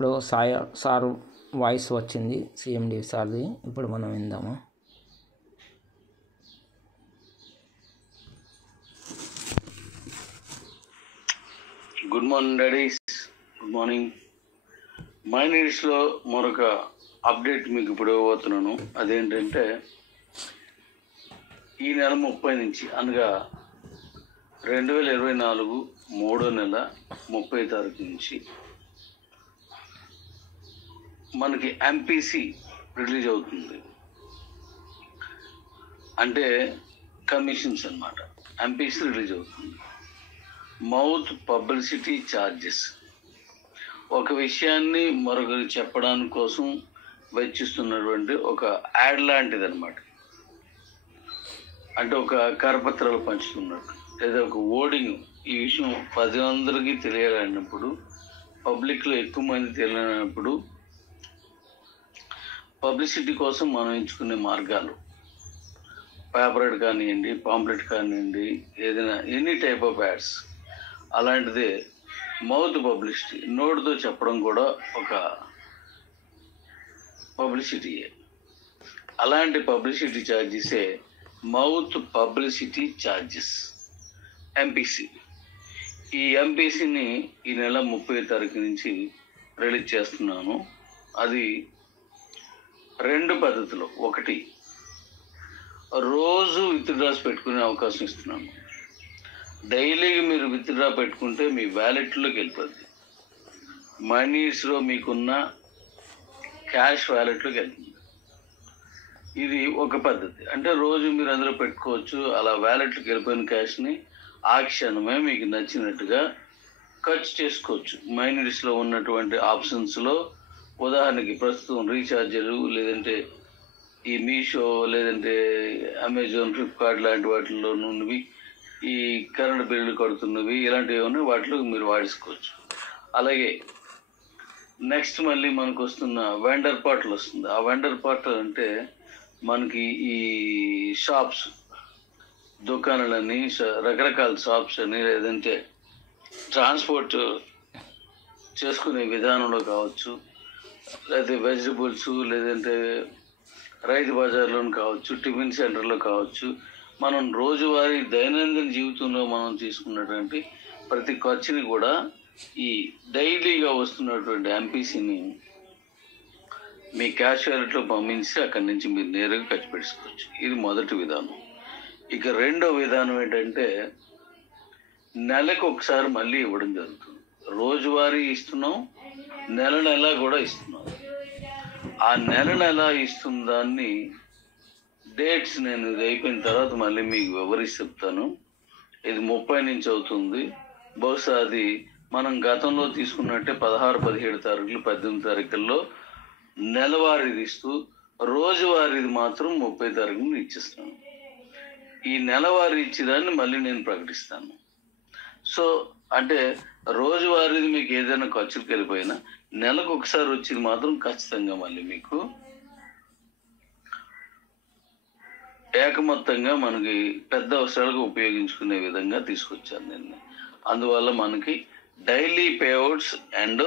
ఇప్పుడు sir voice వచ్చింది, CMD సార్ది. ఇప్పుడు మనం విందాము. Good morning daddies, good morning. My నీడ్స్లో మరొక అప్డేట్ మీకు ఇప్పుడు ఇవ్వబోతున్నాను. అదేంటంటే ఈ నెల 30 నుంచి అనగా 2024 3వ నెల 30వ తారీఖు నుంచి మనకి ఎంపీసీ రిలీజ్ అవుతుంది. అంటే కమిషన్స్ అన్నమాట. ఎంపీసీ రిలీజ్ అవుతుంది. Mouth publicity charges. ఒక విషయాన్ని మరొకరు చెప్పడానికి కోసం వెచ్చిస్తున్నటువంటి ఒక యాడ్ లాంటిది అనమాట. అంటే ఒక కరపత్రాలు పంచుతున్నట్టు లేదా ఒక ఓడింగ్. ఈ విషయం 10 మందికి తెలియాలన్నప్పుడు, పబ్లిక్లో ఎక్కువ మంది తెలియనప్పుడు పబ్లిసిటీ కోసం మనం ఎంచుకునే మార్గాలు పేపర్ యాడ్ కానివ్వండి, పాంప్లెట్ కానివ్వండి, ఏదైనా ఎనీ టైప్ ఆఫ్ యాడ్స్. అలాంటిదే మౌత్ పబ్లిసిటీ. నోటితో చెప్పడం కూడా ఒక పబ్లిసిటీయే. అలాంటి పబ్లిసిటీ ఛార్జెసే మౌత్ పబ్లిసిటీ ఛార్జెస్, ఎంపీసీ. ఈ ఎంపీసీని ఈ నెల 30వ తారీఖు నుంచి రిలీజ్ చేస్తున్నాను. అది 2 పద్ధతులు. ఒకటి, రోజు విత్డ్రాస్ పెట్టుకునే అవకాశం ఇస్తున్నాను. డైలీగా మీరు విత్డ్రా పెట్టుకుంటే మీ వ్యాలెట్లోకి వెళ్ళిపోద్ది. మనీస్లో మీకున్న క్యాష్ వ్యాలెట్లోకి వెళ్తుంది. ఇది ఒక పద్ధతి. అంటే రోజు మీరు అందులో పెట్టుకోవచ్చు. అలా వ్యాలెట్లోకి వెళ్ళిపోయిన క్యాష్ని ఆ క్షణమే మీకు నచ్చినట్టుగా ఖర్చు చేసుకోవచ్చు. మైనీడ్స్లో ఉన్నటువంటి ఆప్షన్స్లో ఉదాహరణకి ప్రస్తుతం రీఛార్జర్లు, లేదంటే ఈ మీషో, లేదంటే అమెజాన్, ఫ్లిప్కార్ట్ లాంటి వాటిల్లో ఉన్నవి, ఈ కరెంట్ బిల్లు కడుతున్నవి, ఇలాంటివి ఉన్నాయి. వాటిలో మీరు వాడుకోవచ్చు. అలాగే నెక్స్ట్ మళ్ళీ మనకు వస్తున్న వెండర్ పార్ట్లు వస్తుంది. ఆ వెండర్ పార్ట్ అంటే మనకి ఈ షాప్స్, దుకాణాలని, రకరకాల షాప్స్ అని, లేదంటే ట్రాన్స్పోర్ట్ చేసుకునే విధానంలో కావచ్చు, లేకపోతే వెజిటబుల్స్, లేదంటే రైతు బజార్లో కావచ్చు, టిఫిన్ సెంటర్లో కావచ్చు, మనం రోజువారీ దైనందిన జీవితంలో మనం తీసుకున్నటువంటి ప్రతి ఖర్చుని కూడా ఈ డైలీగా వస్తున్నటువంటి ఎంపీసీని మీ క్యాష్ వ్యాలెట్లో పంపించి అక్కడి నుంచి మీరు నేరుగా ఖర్చు పెట్టుకోవచ్చు. ఇది మొదటి విధానం. ఇక రెండో విధానం ఏంటంటే నెలకు ఒకసారి మళ్ళీ ఇవ్వడం జరుగుతుంది. రోజువారీ ఇస్తున్నాం, నెల కూడా ఇస్తున్నాం. ఆ నెల ఇస్తున్న దాన్ని డేట్స్ నేను ఇది అయిపోయిన తర్వాత మళ్ళీ మీకు వివరించి చెప్తాను. ఇది 30 నుంచి అవుతుంది. బహుశా అది మనం గతంలో తీసుకున్నట్టే 16, 17 తారీఖులు, 18 తారీఖుల్లో నెలవారీది ఇస్తూ రోజువారీది మాత్రం 30 తారీఖుని ఇచ్చిస్తాను. ఈ నెలవారీ ఇచ్చేదాన్ని మళ్ళీ నేను ప్రకటిస్తాను. సో అంటే రోజువారీది మీకు ఏదైనా ఖర్చులకు వెళ్ళిపోయినా నెలకు ఒకసారి వచ్చేది మాత్రం ఖచ్చితంగా మళ్ళీ మీకు ఏకమొత్తంగా మనకి పెద్ద అవసరాలకు ఉపయోగించుకునే విధంగా తీసుకొచ్చాను నేను. అందువల్ల మనకి daily payouts and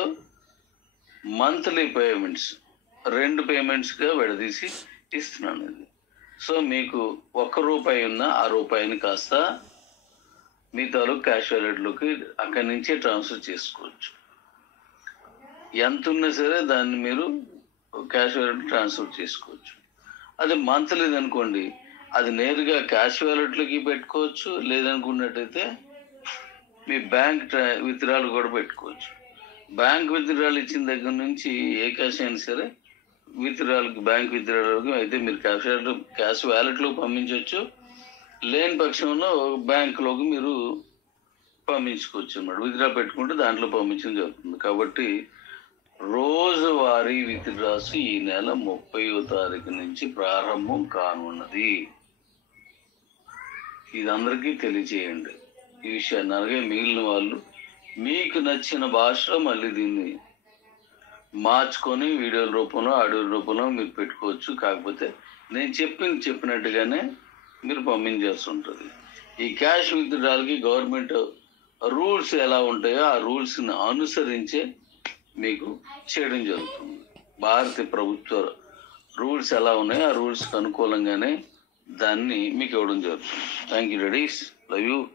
monthly payments 2 పేమెంట్స్గా విడదీసి ఇస్తున్నాను ఇది. సో మీకు ₹1 ఉన్న ఆ రూపాయిని కాస్త మీ తాలూకు క్యాష్ వ్యాలెట్లోకి అక్కడి నుంచే ట్రాన్స్ఫర్ చేసుకోవచ్చు. ఎంత ఉన్నా సరే దాన్ని మీరు క్యాష్ వ్యాలెట్ ట్రాన్స్ఫర్ చేసుకోవచ్చు. అదే మంత్లీది అనుకోండి, అది నేరుగా క్యాష్ వ్యాలెట్లోకి పెట్టుకోవచ్చు. లేదనుకున్నట్టయితే మీ బ్యాంక్ విత్డ్రాలు కూడా పెట్టుకోవచ్చు. బ్యాంక్ విత్డ్రాలు ఇచ్చిన దగ్గర నుంచి ఏ క్యాష్ అయినా సరే విత్డ్రాలకి, బ్యాంక్ విత్డ్రాలకి అయితే మీరు క్యాష్ వ్యాలెట్లో పంపించవచ్చు. లేని పక్షంలో బ్యాంకులోకి మీరు పంపించుకోవచ్చు అన్నమాట. విత్డ్రా పెట్టుకుంటే దాంట్లో పంపించడం జరుగుతుంది. కాబట్టి రోజువారీ విత్డ్రాస్ ఈ నెల 30వ తారీఖు నుంచి ప్రారంభం కానున్నది. ఇది అందరికీ తెలియజేయండి ఈ విషయాన్ని. అలాగే మిగిలిన వాళ్ళు మీకు నచ్చిన భాషలో మళ్ళీ దీన్ని మార్చుకొని వీడియోల రూపంలో, ఆడియో రూపంలో మీరు పెట్టుకోవచ్చు. కాకపోతే నేను చెప్పినట్టుగానే మీరు పంపించాల్సి ఉంటుంది. ఈ క్యాష్ విత్డ్రాల్కి గవర్నమెంట్ రూల్స్ ఎలా ఉంటాయో ఆ రూల్స్ని అనుసరించే మీకు చేయడం జరుగుతుంది. భారతీయ ప్రభుత్వ రూల్స్ ఎలా ఉన్నాయో ఆ రూల్స్కి అనుకూలంగానే దాన్ని మీకు ఇవ్వడం జరుగుతుంది. Thank you daddy's, love you.